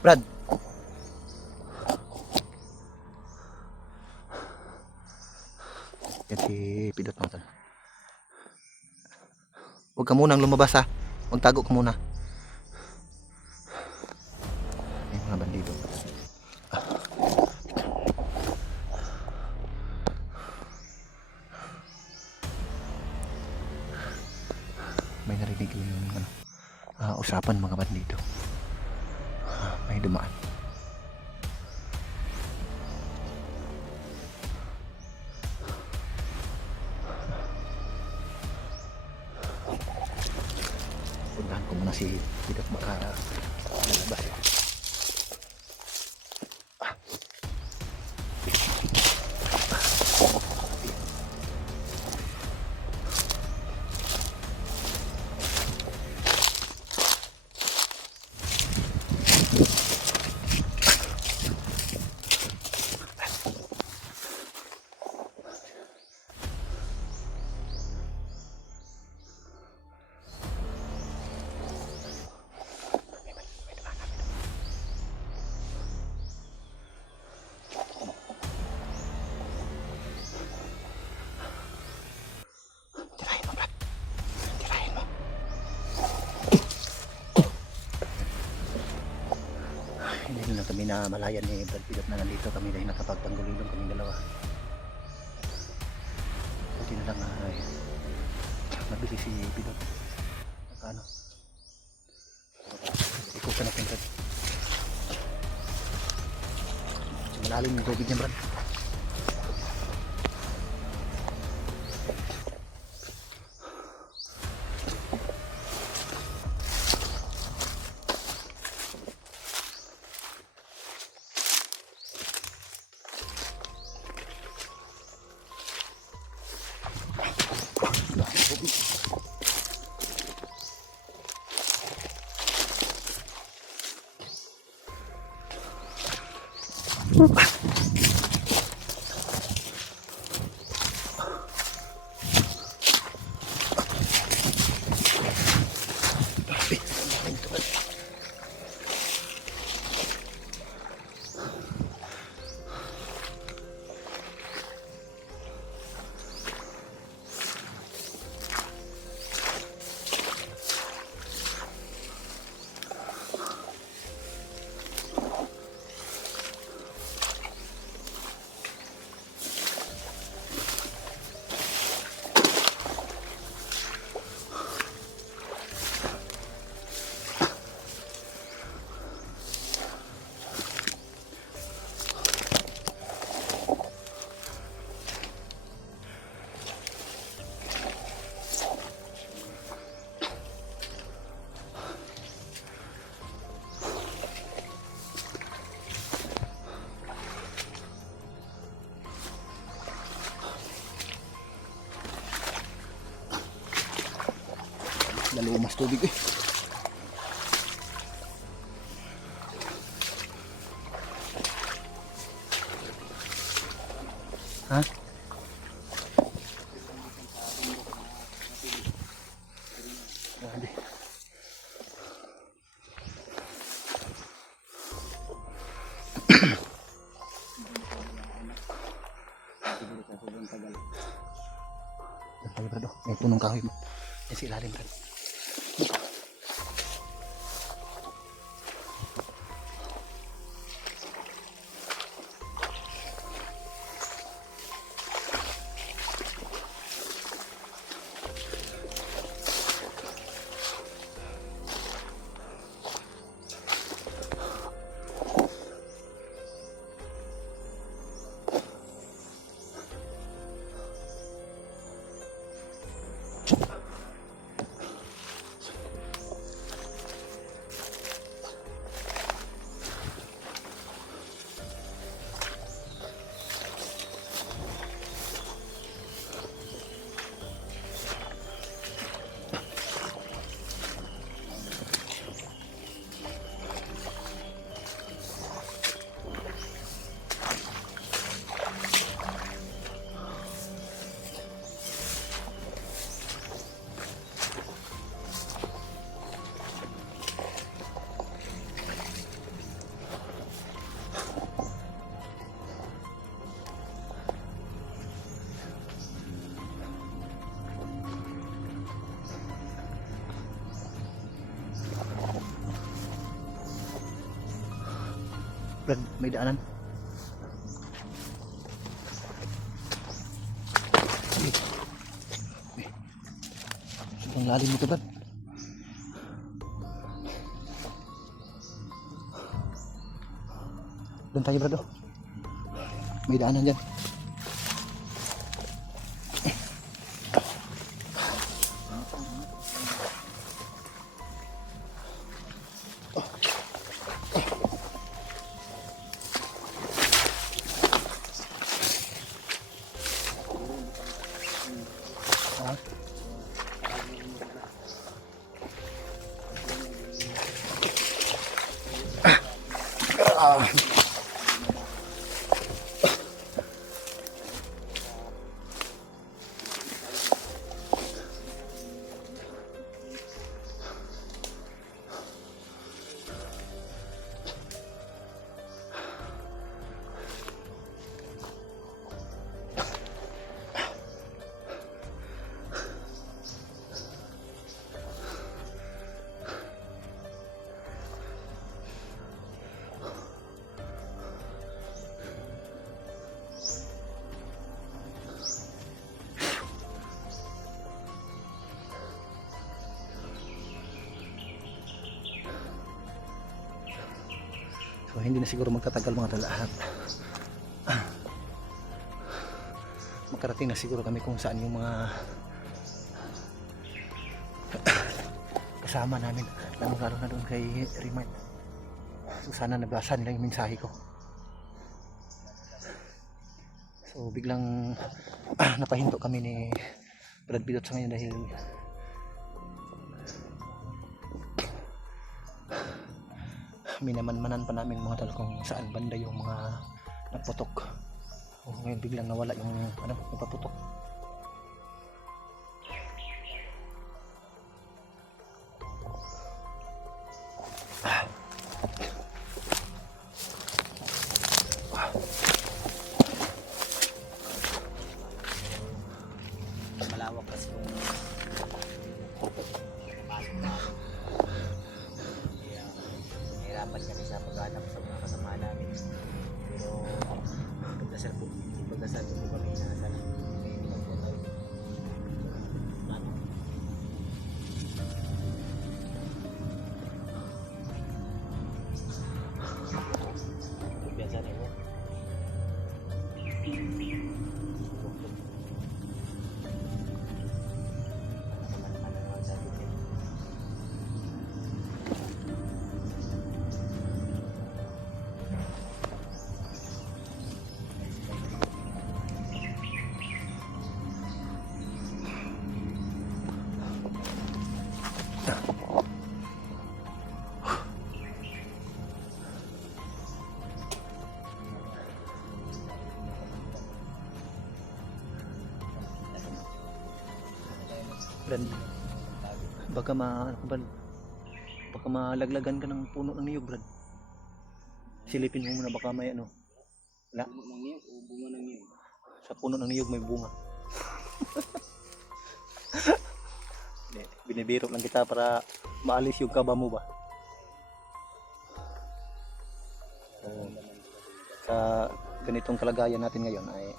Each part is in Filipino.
Brad. Yan si Pidot mga tol. Huwag ka munang lumabas ha. Magtago ka muna. May mga bandido. May narinig yung usapan mga bandido. May dumaan. Puntahan ko muna si Pidot, baka lalabas. Hindi na kami na malayan ni Brad Pidot na nandito kami dahil nakapagtanggulilong kami dalawa. Buti na lang mabili si Pidot. Ano? Ikaw ka na Brad. Malalim yung tubig niya Brad. Lalo mas tubig eh. Ha? Grabe. May punong kahoy mo. Yan si ilalim kan. Brad, may daanan. Ang lalim nito, Brad. Doon tayo, Brad. Oh. May daanan dyan. So hindi na siguro magtatagal mga lahat. Makarating na siguro kami kung saan yung mga kasama namin. Lalo na doon kay Rimart. So sana nabasa nila yung mensahe ko. So biglang napahinto kami ni Brad Pilot sa ngayon dahil minamanmanan pa namin mga tol kung saan banda yung mga naputok. O ngayon biglang nawala yung napaputok. Malawak kasi hirapan kami sa paghanap sa mga kasama namin, pero pagdasal po kami na sana may po tayo. Biasa rin po. Brad, baka baka malaglagan ka ng puno ng niyog, Brad. Silipin mo muna baka may ano. Wala? Puno ng niyog o bunga ng niyog? Sa puno ng niyog may bunga. Binibiro lang kita para maalis yung kaba mo ba. Sa ganitong kalagayan natin ngayon ay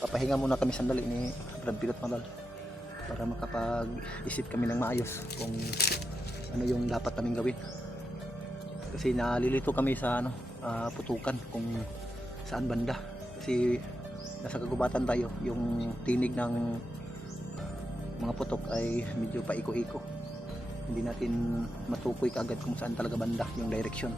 papahinga muna kami sandali ni Brad Pilot Malal para makapag-isip kami ng maayos kung ano yung dapat naming gawin, kasi nalilito kami sa putukan kung saan banda, kasi nasa kagubatan tayo, yung tinig ng mga putok ay medyo paiko-iko, hindi natin matukoy kaagad kung saan talaga banda yung direction.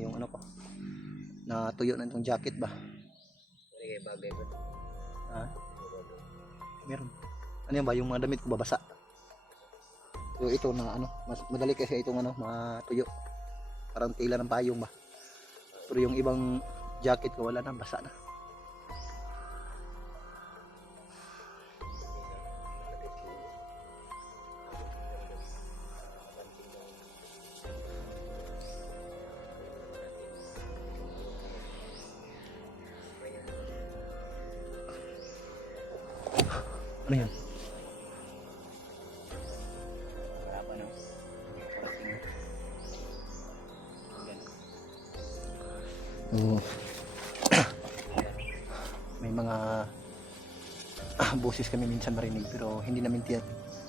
yung ano ko. Natuyo na itong jacket ba. Ano kayo bagay ba? Ha? Meron. Ano yan ba? Yung mga damit ko babasa. So ito na ano, mas madali kasi itong ano, matuyo. Parang tela ng payong ba. Pero yung ibang jacket ko wala na, basa na. Ano yan? Wala pa no? Oo. May mga boses kami minsan marinig pero hindi namin tiyak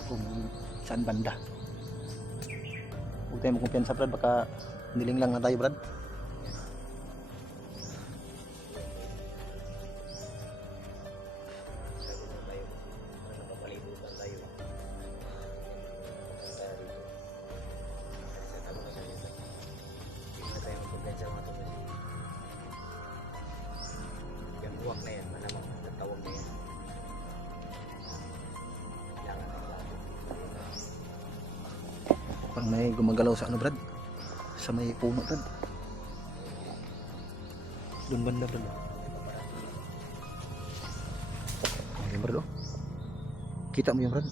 kung saan banda. Huwag tayo magkumpiyansa Brad, baka niling lang na tayo Brad. Yung buwak na yan, malamang natawag na yan. Kailangan ng labo. Parang may gumagalaw sa ano Brad, sa may puno Brad. Doon banda Brad. Ayun Brad oh. Kita mo yung Brad.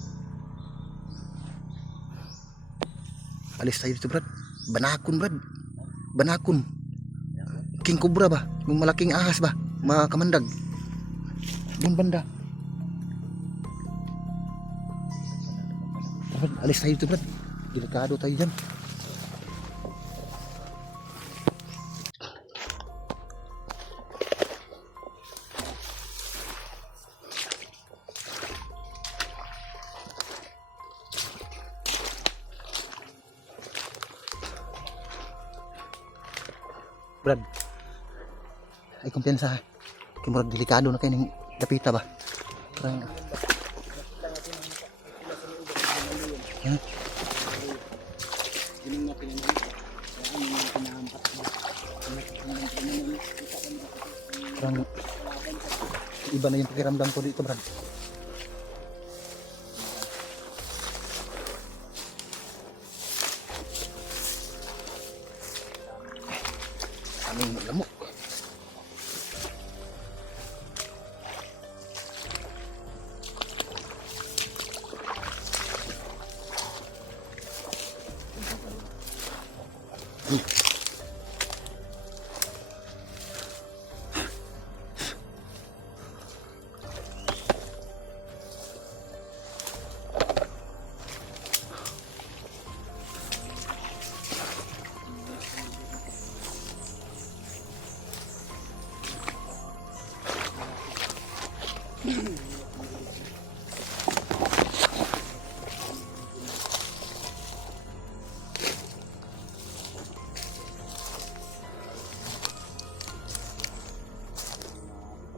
Alis tayo dito Brad. Banakon Brad. Banakon. King Cobra ba? Yung malaking ahas ba? Mga kamandag. Doon banda. Brad, alis tayo dito Brad. Delikado tayo dyan. Brad, ay kumpiyansa. Kaya murag delikado na kayo ng dapita ba? Parang... Ha? Parang iba na yung pakiramdam ko dito Brad. Aming lamok.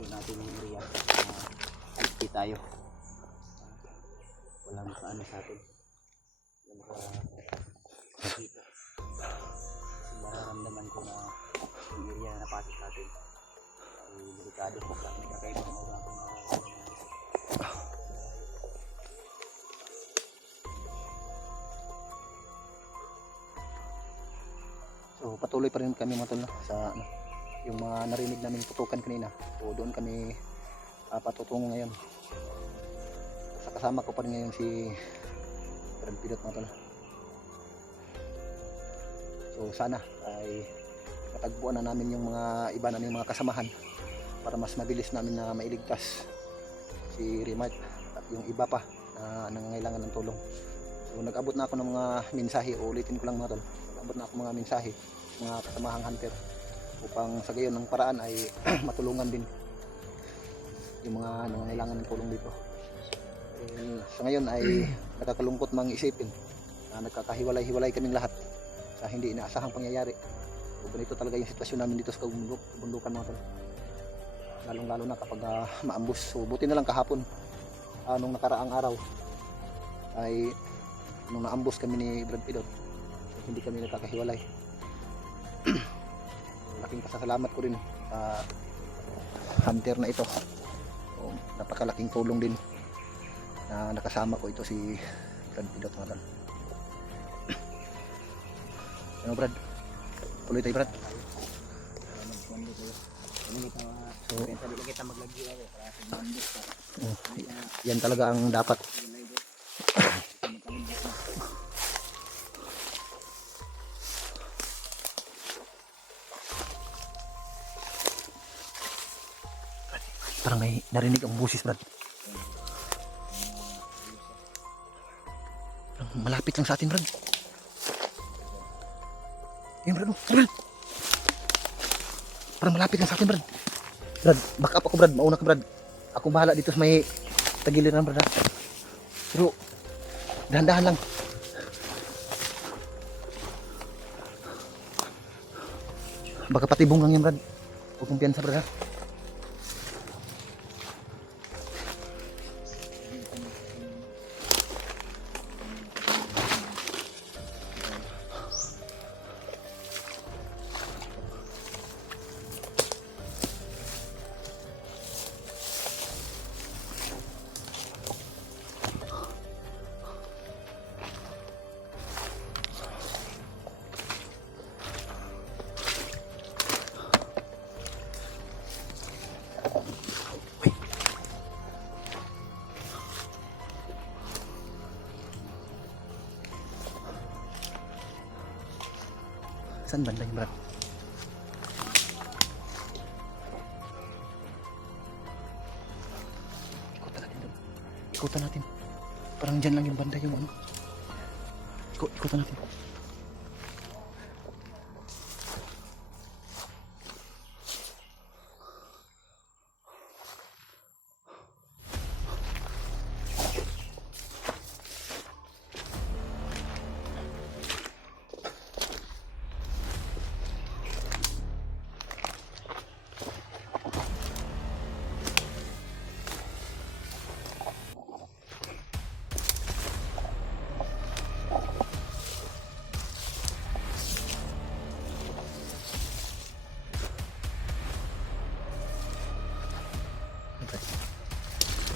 Natin yung area na tayo. Walang ano sa atin. Walang makakita. Kasi nararamdaman ko na yung area na napasok sa atin ay delikado po. May kakaibang aura akong So patuloy pa rin kami mga tol no, sa ano, yung mga narinig namin putukan kanina. So doon kami patutungo ngayon. Sa kasama ko pa rin ngayon si Brad Pilot mga tol. So sana ay matagpuan na namin yung mga iba naming mga kasamahan para mas mabilis namin na mailigtas si Remart at yung iba pa na nangangailangan ng tulong. So nag-abot na ako ng mga mensahe, ulitin ko lang mga tol. Nag-abot na ako mga mensahe mga kasamahang hunter upang sa gayon ng paraan ay matulungan din yung mga nangangailangan ng tulong dito. Sa ngayon ay nakakalungkot mang isipin na nagkakahiwalay-hiwalay kaming lahat sa hindi inaasahang pangyayari. So ganito talaga yung sitwasyon namin dito sa kabundukan mga tol. Lalong-lalo na kapag maambus. So buti na lang kahapon nung nakaraang araw ay nung naambus kami ni Brad Pilot, hindi kami nagkakahiwalay. pasasalamat ko rin sa hunter na ito. So, napakalaking tulong din na nakasama ko ito si Brad Pidot mga tol. Ano Brad? Tuloy tayo Brad. So, kita maglagi ako para sa bandit. yan talaga ang dapat. Parang may narinig ang busis Brad. Parang malapit lang sa atin Brad. Yun Brad, oh. Brad. Parang malapit lang sa atin Brad. Brad, back up ako Brad, mauna ka Brad. Ako bahala dito sa may tagiliran Brad. Pero dahan-dahan lang. Baka patibong lang yan Brad. Huwag mong piyansa Brad ha. Saan banda yung Brad? Ikutan natin doon. Ikutan natin. Parang dyan lang yung banda yung ano. Ikutan natin.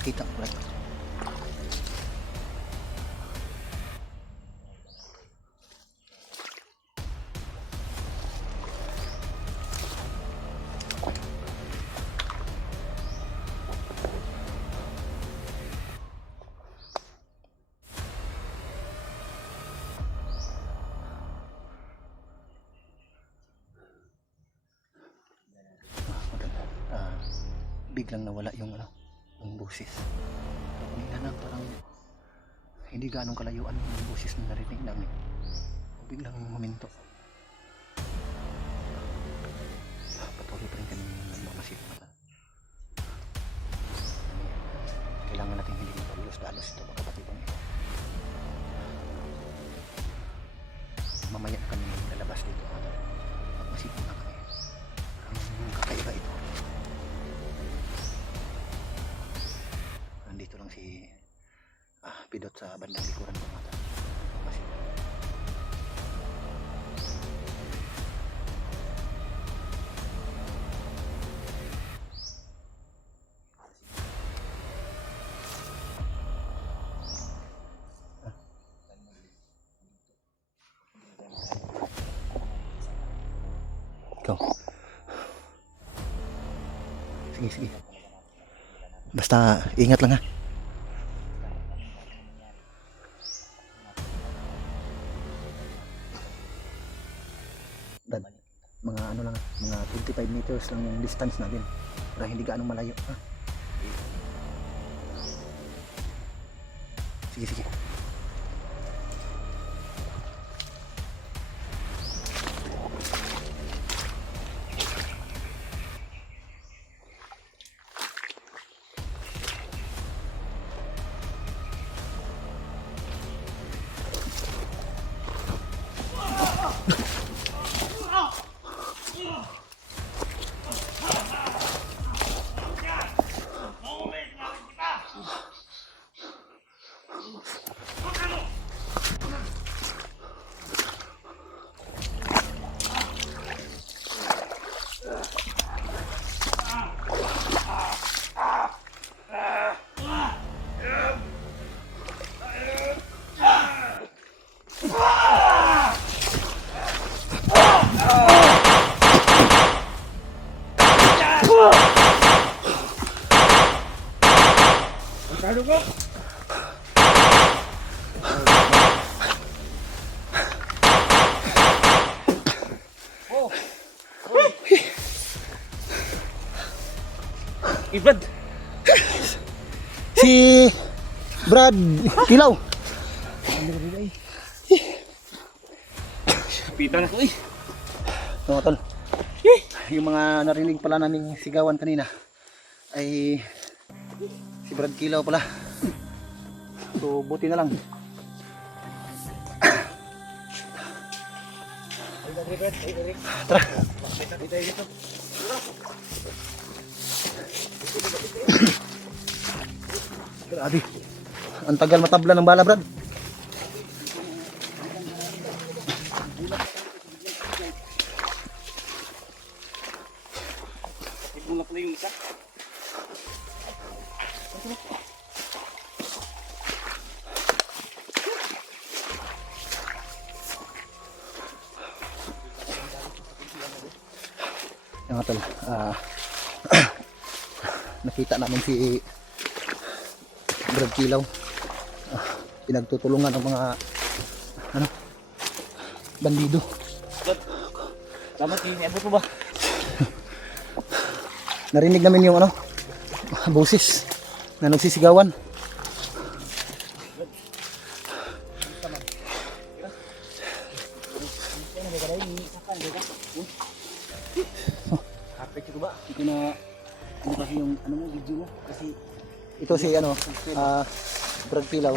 Kita mo Brad. Biglang nawala yung ano, yung busis. Kanina na parang hindi ganong kalayuan yung busis na narinig namin. Biglang momento. Patuloy pa rin kami nagmamasid naman. Kailangan natin hindi mapalos-dalos ito mga kapatibang ito. Mamaya na kami lalabas dito. Magmasid na kami. Parang kakaiba ito. Nandito lang si Pidot sa bandang likuran ko mata. Kasi ikaw. Sige. Basta ingat lang ha. Dad, mga ano lang, mga 25 meters lang yung distance natin. Para hindi gaano malayo ha. Sige. Sigurado ka? Oh! Brad! Si Brad Kilaw. Pita na ko eh. Mga tol. Yung mga narinig pala naming sigawan kanina ay si Brad Kilaw pala. So buti na lang. Tara. Grabe. Ang tagal matabla ng bala, Brad. Bulak na yung isa. Yung tol, nakita namin si Brad Kilaw. Pinagtutulungan ng mga bandido. Dapat i-abot mo ba? Narinig namin yung boses na nagsisigawan. Kapit ko ba? Ito na ano kasi yung mo video mo kasi Ito si Brad Kilaw.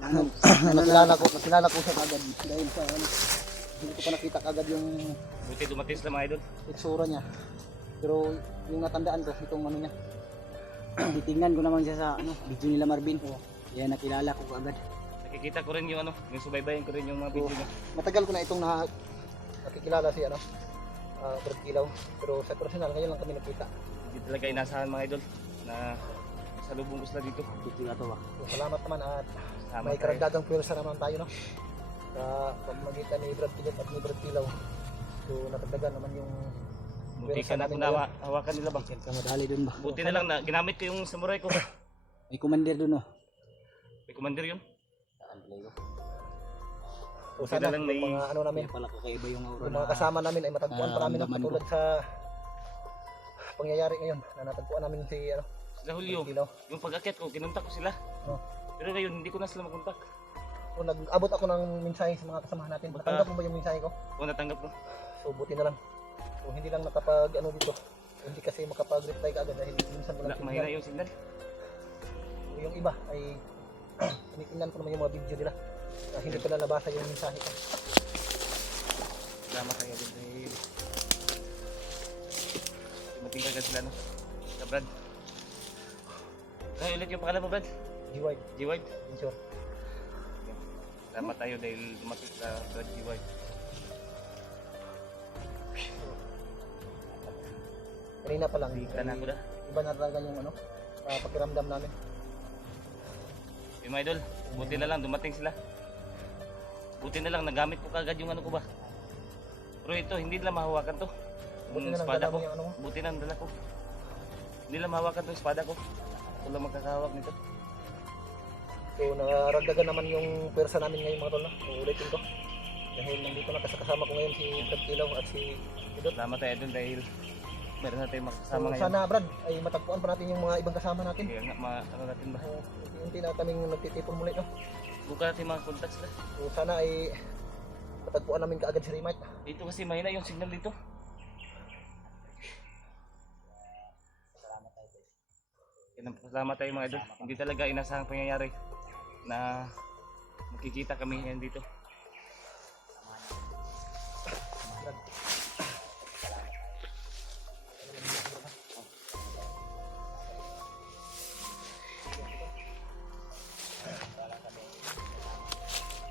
nakilala ko siya kagad dahil sa hindi ko pa nakita kagad yung buti dumatis na mga idol. itsura niya. Pero yung natandaan ko itong niya. Titingnan ko naman siya sa video nila Marvin. Kaya nakilala ko agad. Nakikita ko rin yung yung subaybayan ko rin yung mga video niya. Matagal ko na itong nakikilala si Brad Kilaw. Pero sa personal ngayon lang kami nakita. Hindi talaga inasahan mga idol na sa lubong ko sila dito. Dito na to ba? So, salamat naman at Sama may tayo. karagdagang pwersa naman tayo sa pagmagitan ni Brad Kilaw at ni Brad Kilaw. So natagdagan naman yung Buti ka na kung hawakan nila bang. Ka madali dun ba? Buti na lang na ginamit ko yung samurai ko. May commander dun oh. May commander yun. So Buti sana na lang may yung mga namin, Kaya pala kakaiba yung aura yung mga kasama namin ay matagpuan pa namin laman katulad sa pangyayari ngayon na natagpuan namin si sila Julio. Kilaw. Yung pag-akyat ko, kinontak ko sila. Oh. Pero ngayon hindi ko na sila makontak. So nag-abot ako ng mensahe sa mga kasamahan natin. Natanggap mo ba yung mensahe ko? O natanggap ko. So buti na lang. So hindi lang nakapag dito. Hindi kasi makapag-reply ka agad dahil minsan Wala, walang mahina signal. yung signal. So, yung iba ay tinitingnan ko naman yung mga video nila. Hindi ko na nabasa yung mensahe ko. Salamat kayo din dahil dumating agad sila no. Sa Brad. Ay, ulit yung pangalan mo Brad? G-Wide, G-Wide. sure. Salamat tayo dahil dumating sa Brad G-Wide. Kanina pa lang. Hindi ka na ako na. Iba na talaga yung pakiramdam namin. Yung mga idol, buti na lang dumating sila. Buti na lang nagamit ko kagad yung ko ba. Pero ito, hindi nila mahawakan to. Buti Yung na lang espada dala ko. mo yung mo. Buti na dala ko. Hindi nila mahawakan to yung espada ko. Ako lang magkakahawak nito. So naragdagan naman yung pwersa namin ngayon mga tol. So ulitin ko. Dahil nandito na kasama ko ngayon si Brad Kilaw at si Idol. Salamat tayo dun dahil meron na tayong So makasama ngayon. sana Brad ay matagpuan pa natin yung mga ibang kasama natin. Kaya nga, ano natin ba? So unti na kaming nagtitipon muli no. Buka natin mga contacts sila. So sana ay matagpuan namin kaagad si Remite. Dito kasi mahina yung signal dito. Salamat tayo mga idol. Hindi talaga inasahang pangyayari na magkikita kami ngayon dito.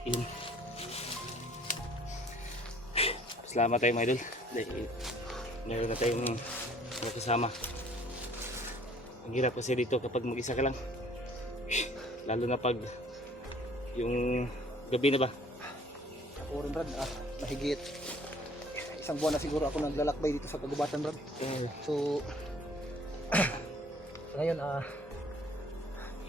Yun. Salamat tayo mga idol. Dahil meron na tayong kasama. Ang hirap kasi dito kapag mag-isa ka lang. Lalo na pag yung gabi na ba. Ako rin Brad, mahigit isang buwan na siguro ako naglalakbay dito sa kagubatan Brad. So ngayon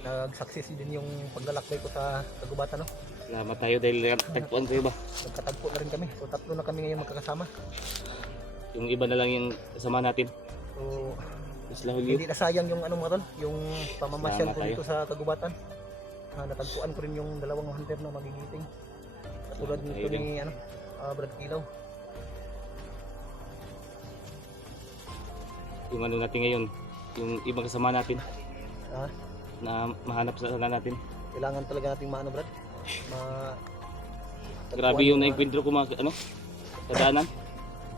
nag-success din yung paglalakbay ko sa kagubatan, no? Salamat tayo dahil tagpuan kayo ba? Nagkatagpo na rin kami. So tatlo na kami ngayon magkakasama. Yung iba na lang yung kasama natin. So Isla Julio. hindi na sayang yung ano mga tol, yung pamamasyal Salamat ko tayo. dito sa kagubatan. Natagpuan ko rin yung dalawang hunter na magigiting. Katulad Salamat nito tayo ni ano, Brad Kilaw. Yung ano natin ngayon, yung ibang kasama natin Ah, na mahanap sa sana natin. kailangan talaga nating maano Brad. Grabe yung nainkwentro ko mga ano, kadaanan.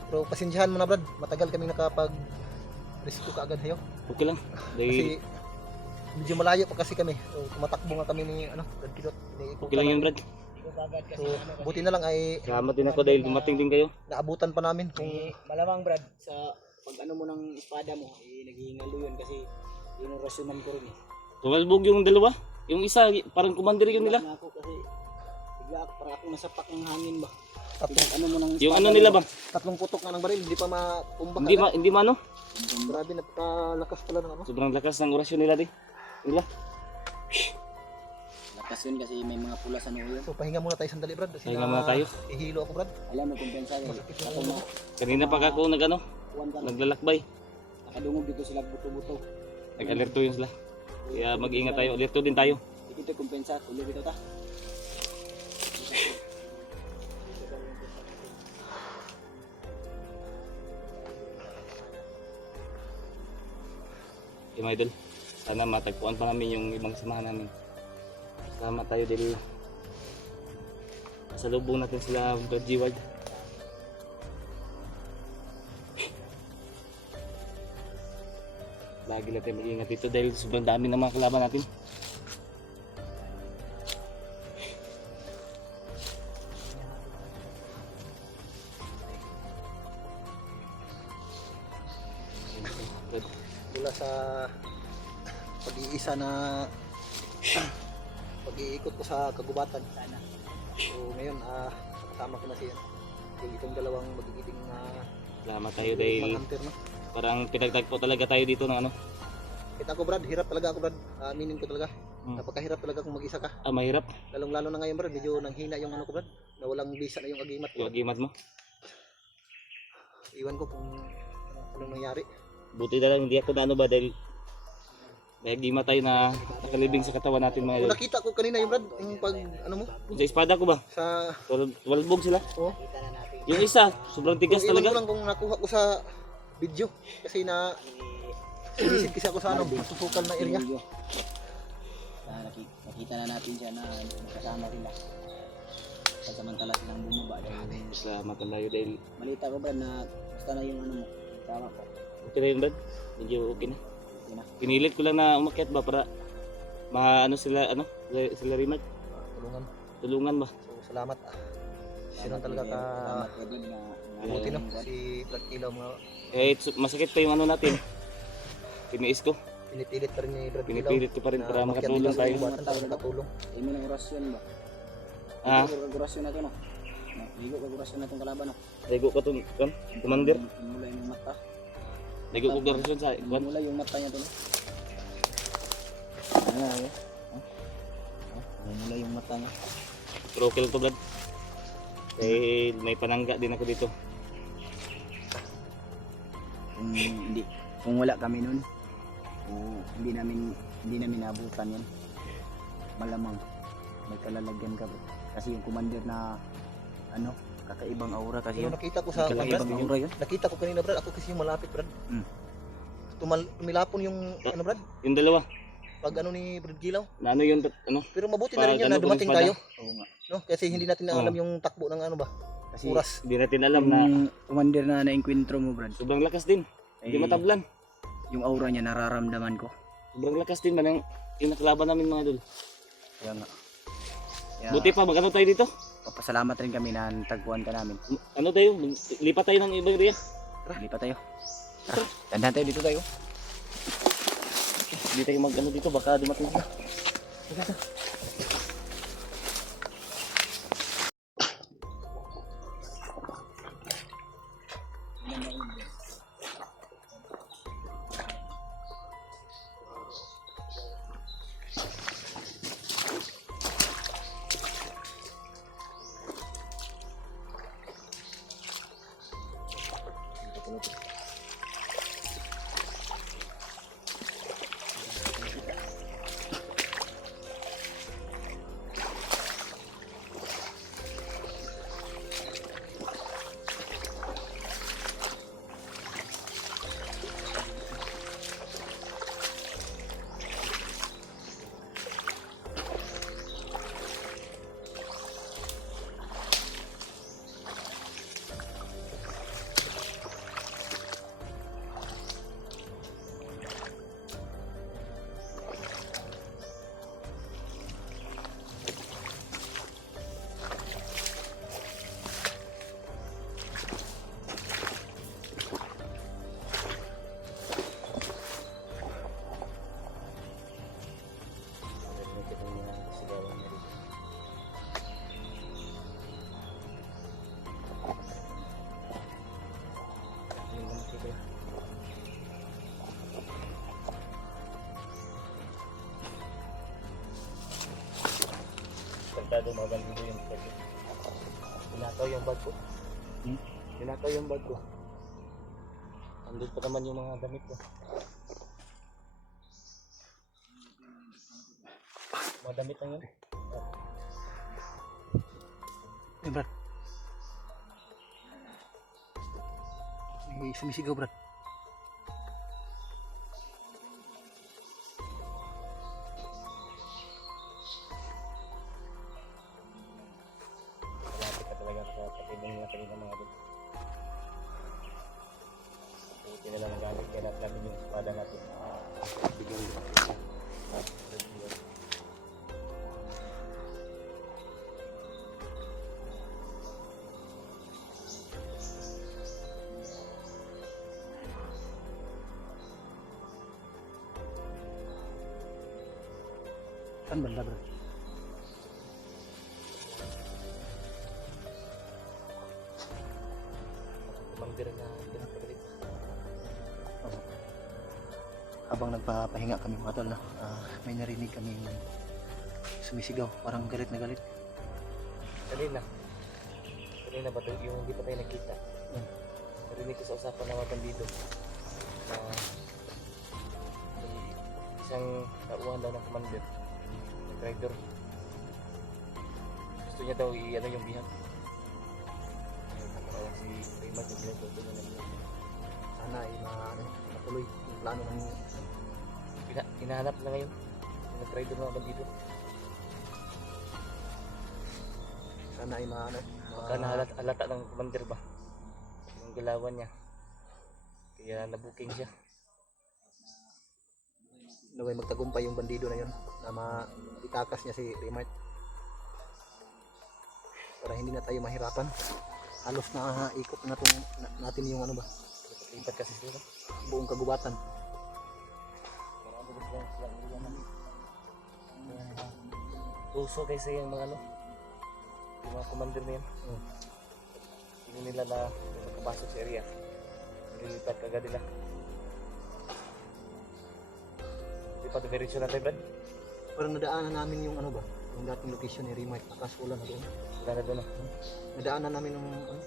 Pero pasensyahan mo na Brad, matagal kami nakapag rescue kaagad hayo. Okay lang. Kasi Dahil medyo malayo pa kasi kami. So tumatakbo nga kami ni ano, Brad Kilot. okay lang yun, Brad. So buti na lang ay Salamat din ako dahil dumating din kayo. naabutan pa namin kung Malamang Brad, sa pag ano mo ng espada mo, naghihingalo yun kasi inurasyonan ko rin eh. Tumalbog yung dalawa. Yung isa, parang commander yun nila. Na ako kasi bigla ako, parang ako nasapak ng hangin ba. tatlong, Ano mo ng Yung ano nila ba? tatlong putok nga ng baril, hindi pa matumba. Hindi maano. Grabe, napakalakas pala ng ano. Sobrang lakas ng orasyon nila din. Nila. Lakas yun kasi may mga pula sa noo yun. So pahinga muna tayo sandali Brad. Kasi Pahinga muna tayo. Ihilo ako Brad. Alam mo kumpensa eh. Masakit yung Ako ulo. na, Kanina pa ako nagano, kuwan ka na. naglalakbay. Nakadungog dito sila buto-buto. Nag-alerto yun sila. Kaya mag-ingat tayo. Alerto din tayo. Dito kumpensa, tuloy dito ta. Okay, mga idol. Sana matagpuan pa namin yung ibang samahan namin. Salamat tayo dahil sa lubong natin sila Brad G-Ward. Lagi lang tayo mag-iingat dito dahil sobrang dami ng mga kalaban natin. Brad, Mula sa pag-iisa na pag-iikot ko sa kagubatan. Sana. So ngayon, kasama ko na siya. Yung itong dalawang magigiting na salamat tayo dahil hunter, no? parang pinagtagpo talaga tayo dito ng ano. Kita ko Brad, hirap talaga ako Brad. Aminin ko talaga. Hmm. Napakahirap talaga kung mag-isa ka. Mahirap. Lalong-lalo na ngayon Brad, medyo nanghina yung ano ko Brad. Na walang bisa na yung agimat ko. Yung agimat mo. Iwan ko kung anong nangyari. Buti na lang hindi ako na ano ba dahil may agimat tayo na nakalibing sa katawan natin mga Kung idol. nakita ko kanina yung Brad, yung pag ano mo, Sa espada ko ba? sa Walbog sila. oh, Yung isa, sobrang tigas iwan ko talaga. lang kung nakuha ko sa video. Kasi na sinisid kasi ako sa ano, susukal na area. Nakita na natin siya na kasama sila. Samantala silang bumaba dahil Salamat ang layo dahil malita ko Brad na basta na yung ano mo. Tama ko. okay na yun Brad. Medyo okay na. Okay na. Pinilit ko lang na umakyat ba para maano sila sila Rimad. Tulungan. Tulungan ba? So salamat. Sino talaga ka Salamat ka din na buti no si Brad Kilaw mga Masakit pa yung ano natin. Tiniis ko. pinipilit pa rin ni Brad Kilaw. Pinipilit ko pa rin para umakyat makatulong dito sa tayo. kagubatan para makatulong. Ay mo ng orasyon ba? Ah, Ito orasyon na to no. Ligo ka orasyon na tong kalaban no. Ligo ko to, commander. Mula yung mata. Ligo ko garson sa kwan. Mula yung mata niya to no. Mula yung mata niya. Pero okay lang to Brad. Dahil may panangga din ako dito. Kung wala kami nun, hindi namin naabutan yan. Malamang may kalalagyan ka bro. Kasi yung commander na ano, kakaibang aura kasi Yung yun. nakita ko sa Brad, Kakaibang aura yun. nakita ko kanina Brad, ako kasi yung malapit Brad. Hmm. Tumilapon yung ano Brad, Yung dalawa, pag ano ni Brad Kilaw. na ano yun, ano? Pero mabuti na rin yun Pag na ano ko dumating ng espada. tayo, Oo nga. no? Kasi hindi natin na Oo. alam yung takbo ng ano ba, Kasi oras. Hindi natin alam na yung commander na na-encuentro mo Brad, sobrang lakas din. Hindi ay, matablan. yung aura niya nararamdaman ko. Sobrang lakas din man yung nakalaban namin mga idol. Kaya nga. Kaya, Buti pa, mag-ano tayo dito? papasalamat rin kami na tagpuan ka namin. Ano tayo? Lipat tayo ng ibang area. Lipat tayo. Tara, tandaan tayo dito tayo. Hindi tayo mag-ano dito, baka dumating sila. Kantado mga bandido yung bag ko. Tinakaw yung bag ko. Tinakaw yung bag ko. Andun pa naman yung mga damit ko. Mga damit lang yun. Eh, Brad. May sumisigaw, Brad. Malapit ka talaga sa patibong na kanina mga dun. Buti na lang nagamit kaya namin yung espada natin. Bigyan mo. Saan banda, Brad? Commander na pinapagalit. Habang nagpapahinga kami mga tol, no? May narinig kaming sumisigaw, parang galit na galit. Kanina ba ito yung hindi pa tayo nakita? Narinig ko sa usapan ng mga bandido na may isang tauhan daw ng commander ng traitor. Gusto niya daw i-ano yung bihag. Nakakaroon si Raymond yung pinagtuto niya ng bihag. Sana ay matuloy yung plano ng Hinahanap na ngayon yung traitor ng mga bandido. sana ay Baka nahalata ng commander ba yung galawan niya, kaya nabuking siya. naway magtagumpay yung bandido na yun na maitakas niya si Remart para hindi na tayo mahirapan. Halos na ikot na natin yung ano ba, Lipat kasi sila. buong kagubatan. Marami din sila niliyaman. Tuso kaysa yung mga ano, yung mga commander na yan. Hindi nila na makapasok sa area. Nililipat kagad nila. Hindi pa diretso na tayo, Brad. Parang nadaanan namin yung ano ba, yung dating location ni Remart, takas wala na doon. Wala na doon. Nadaanan namin yung ano,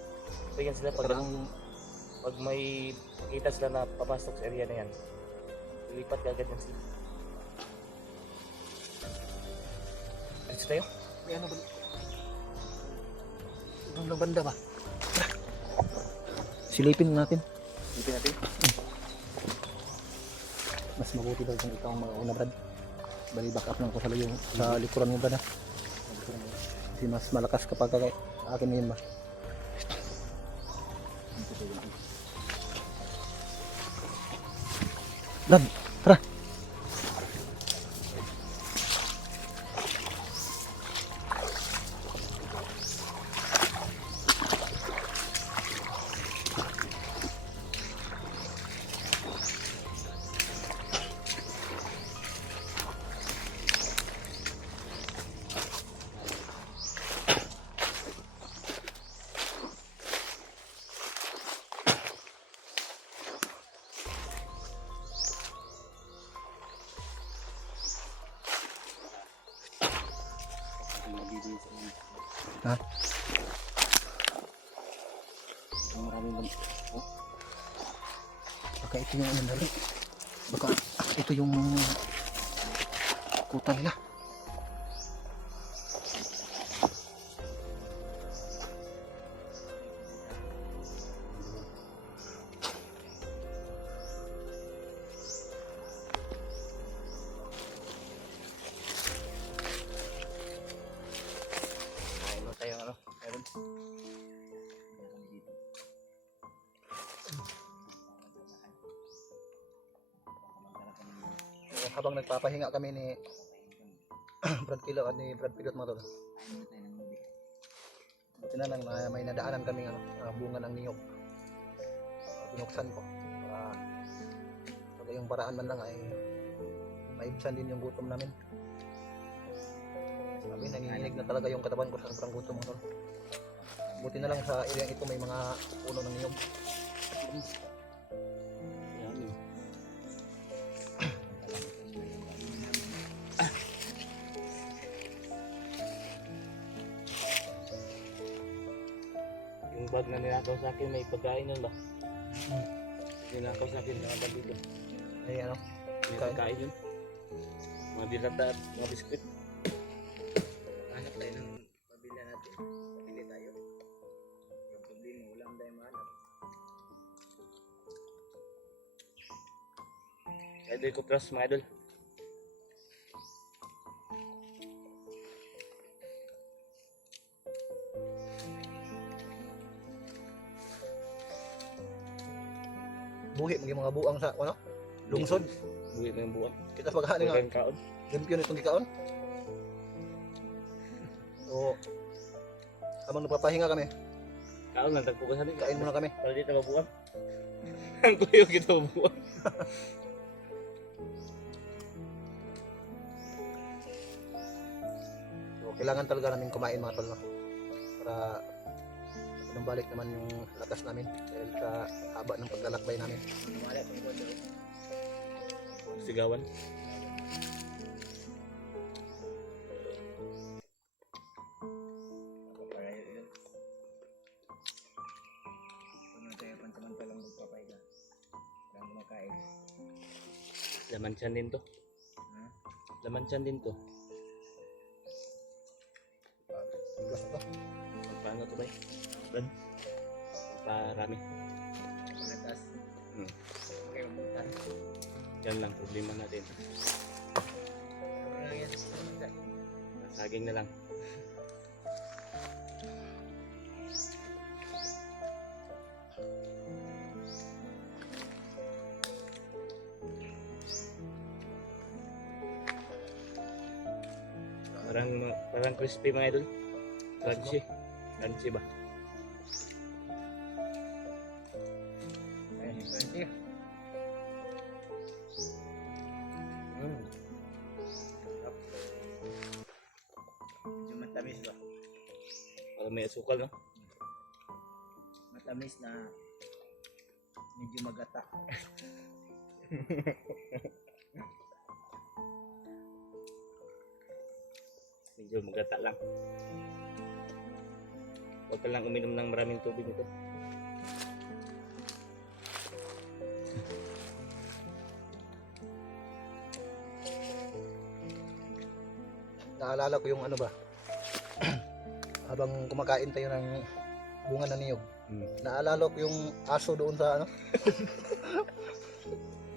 So yan sila pag may makita sila na papasok sa area na yan, lilipat kagad yan sila. Diretso tayo? may ano ba, ibang banda ba? Silipin natin. Lipin natin. Mas mabuti daw kung ikaw ang mauna, Brad. Bali back up lang ko sa likuran mo, Brad. Kasi mas malakas kapag sa akin ngayon ba. Brad, tara. Ha? Maraming Baka ito yung ano dali. Baka ito yung kuta nila. Ano tayo ano? Meron. Habang nagpapahinga kami ni Brad Kilo at ni Brad Pilot mga tol. Buti na lang na may nadaanan kami bunga ng niyog. Binuksan ko para yung paraan man lang ay maibsan din yung gutom namin. Sabi nanginginig na talaga yung katawan ko sa sobrang gutom mga tol. Buti na lang sa area ito may mga puno ng niyog. Yan yun. Yung bag na ninakaw sa akin, may pagkain yun ba? Ninakaw sa akin, mga bag dito. Ay ano? May Pagkain? pagkain yun. Mga dilata at mga biskuit. Hanap tayo ng pabila natin. Pabili tayo. Yung problema, ulam tayo mahanap. Idol ko trust mga idol. Buhi mga mga buang sa ano? Lungsod. Buwi na yung buwan. Kita pagkain nga. Buwan kaon. Gampyon itong gikaon. So, habang nagpapahinga kami, Kaon lang, tagpukasan din. kain muna kami. Para dito mabuwan. Ang kuyo kita mabuwan. So, kailangan talaga namin kumain mga tol, no? Para balik naman yung lakas namin dahil sa haba ng paglalakbay namin. Sigawan. Laman tiyan din to. Laman tiyan din to. Bigas na to. Paano to ba? Brad? Parami. Pagkatas. Hmm. Okay, mabutan. Yan lang problema natin. Ano lang yan? Saging na lang. Parang crispy mga idol. Crunchy. Crunchy ba? Ayun, crunchy. Medyo matamis ba? Parang may asukal, no? Matamis na medyo magata. Medyo magata lang. Huwag ka lang uminom ng maraming tubig nito. Naalala ko yung ano ba, habang kumakain tayo ng bunga ng niyog, naalala ko yung aso doon sa ano,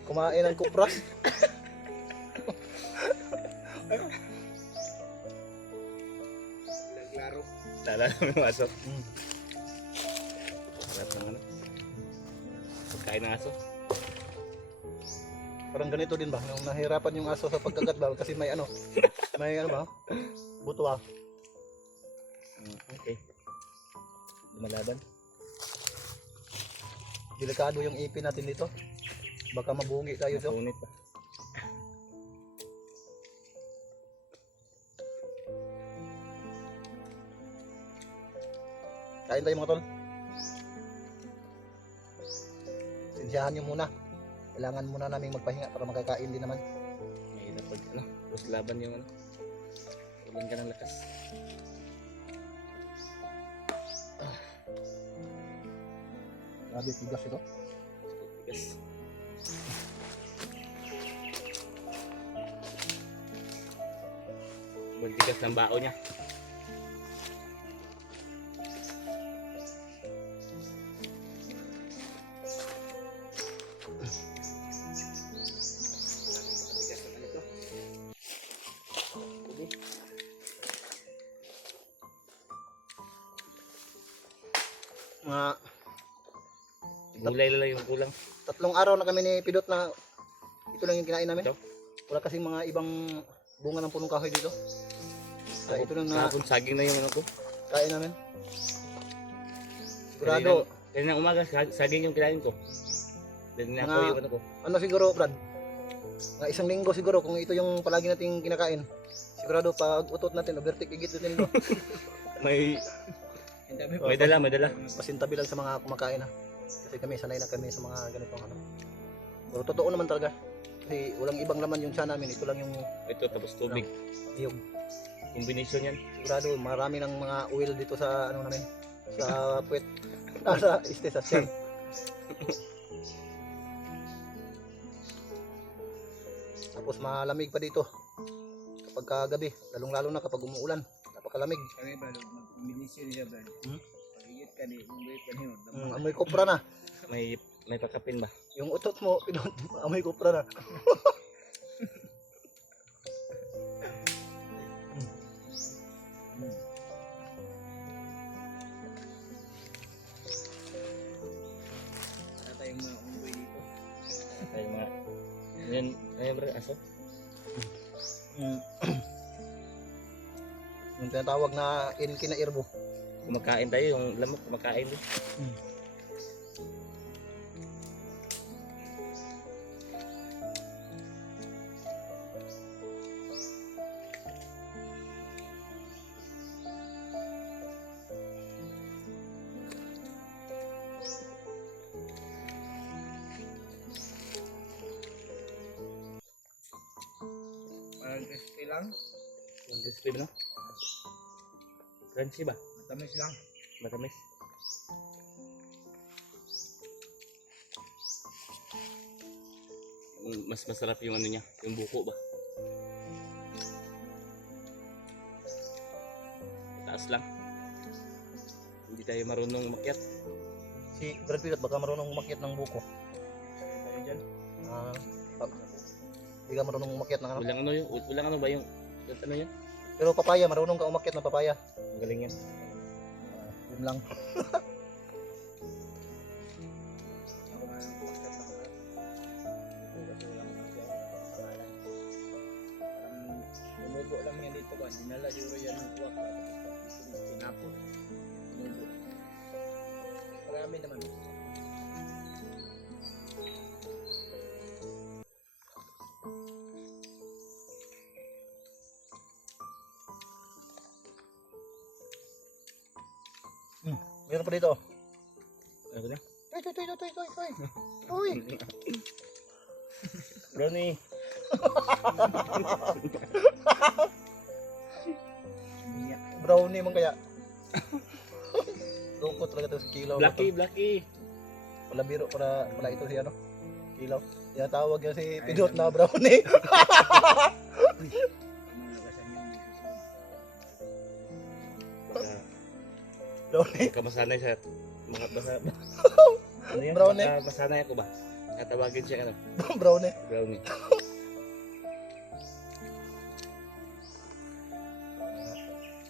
kumain ng kupras. Naglaro. Naalala mo yung aso? Sarap ng ano? Pagkain ng aso? Parang ganito din ba, nung nahirapan yung aso sa pagkagat ba, kasi may ano ba, buto ba. Okay. Lumalaban. Delikado yung ipin natin dito, baka mabugi tayo dito. Ngunit pa. Kain tayo mga tol. Sinsyahan nyo muna. Kailangan muna namin magpahinga para makakain din naman. Mahirap pag ano, terus laban yung ano. Tulan ka ng lakas. Grabe, tigas ito. Tigas. Bantigas ng bao niya. Mga Gulay lang yung kulang. 3 araw na kami ni Pidot na ito lang yung kinain namin. Ito? Wala kasing mga ibang bunga ng punong kahoy dito. Kaya ito lang na Kahapon saging na yung ano ko. kain namin. Sigurado, Kanina umaga saging yung kinain ko. Then na ako Mga- yung ano ko. ano siguro Brad? Mga 1 linggo siguro kung ito yung palagi nating kinakain. Sigurado pag utot natin, overtake igit natin ito. May dala, may dala. Pasintabi lang sa mga kumakain ha. Kasi kami sanay na kami sa mga ganitong ano. Pero totoo naman talaga. Kasi walang ibang laman yung tiyan namin. Ito lang yung Ito tapos tubig. iyog. Combination yan. Sigurado marami ng mga oil dito sa ano namin. Sa puwet. Sa sa tiyan. Tapos malamig pa dito. Kapag kagabi, lalong-lalo na kapag umuulan. Napakalamig. Kami ba, mag-combination niya ba? Pag-iit ka ni, umuwi pa niyo. Amoy kopra na. May pakapin ba? Yung utot mo, amoy kopra na. Wala tayong mga umuwi dito. Ay mga yan, ay bro, aso. Yung tinatawag na kinairbo. Kumakain tayo, yung lamok kumakain din. Parang crispy lang. Yung crispy no? Crunchy ba? Matamis lang. Matamis. Mas masarap yung ano niya, yung buko ba? Taas lang. Hindi tayo marunong umakyat. Si Brad Pitt baka marunong umakyat ng buko. Tayo dyan. Pag hindi ka marunong umakyat ng ano. Ulang ano ba yung ano yan? Pero papaya, marunong ka umakyat ng papaya. Magaling yan. Yun lang. Ako nga lang pakkat lang. Kasi walang kasi ako pangalan. Parang umubo lang yan dito ba? Dinala siguro yan ng uwak. Tapos dito pinapot. Umubo. Marami naman. Meron pa dito. Ano ba? Uy. Brownie. Brownie man kaya. Lungkot talaga ito sa kilaw. Blacky. Wala biro para ito si ano. Kilaw. Tinatawag yan si Pidot na brownie. Brownie. Baka masanay sa mga basa. Ano yan? Brownie. Baka masanay ako ba? Tatawagin siya ano? Brownie. Brownie.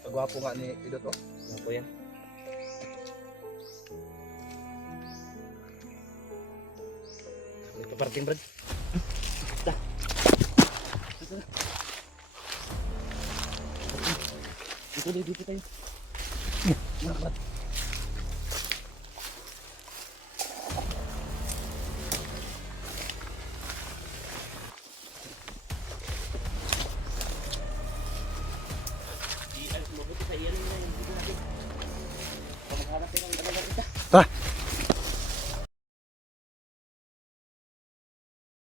Kagwapo nga ni Pidot oh. Ano po yan? Ito parting Brad. Dito tayo.